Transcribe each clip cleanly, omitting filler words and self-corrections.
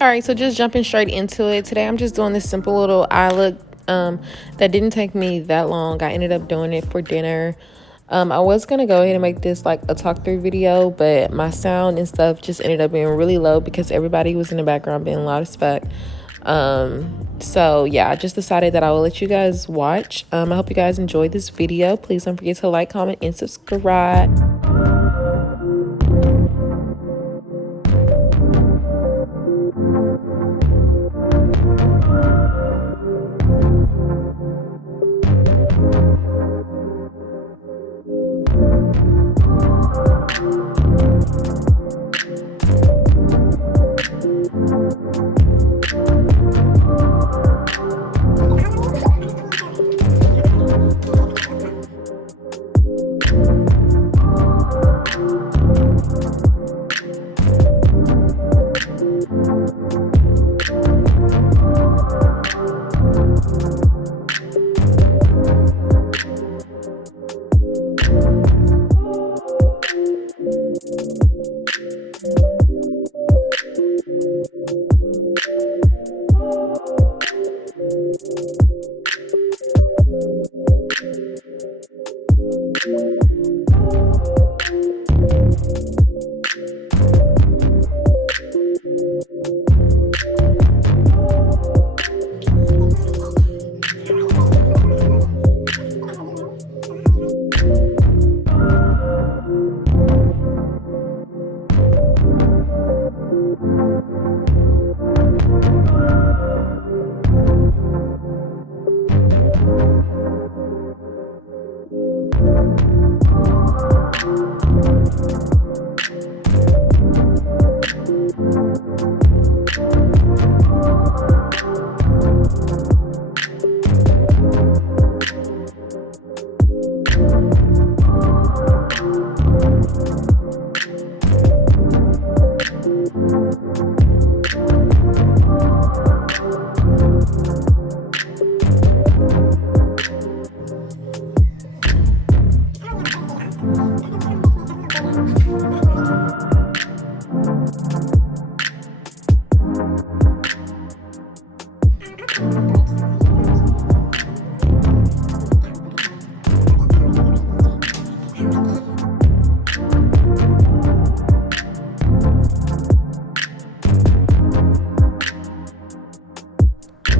All right, so just jumping straight into it. Today I'm just doing this simple little eye look that didn't take me that long. I ended up doing it for dinner. I was gonna go ahead and make this like a talk through video, but my sound and stuff just ended up being really low because everybody was in the background being loud as fuck. So yeah, I just decided that I will let you guys watch. I hope you guys enjoyed this video. Please don't forget to like, comment, and subscribe.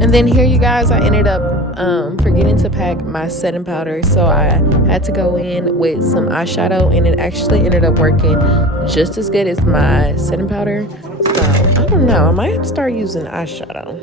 And then here, you guys, I ended up forgetting to pack my setting powder, so I had to go in with some eyeshadow, and it actually ended up working just as good as my setting powder. So I don't know, I might have to start using eyeshadow.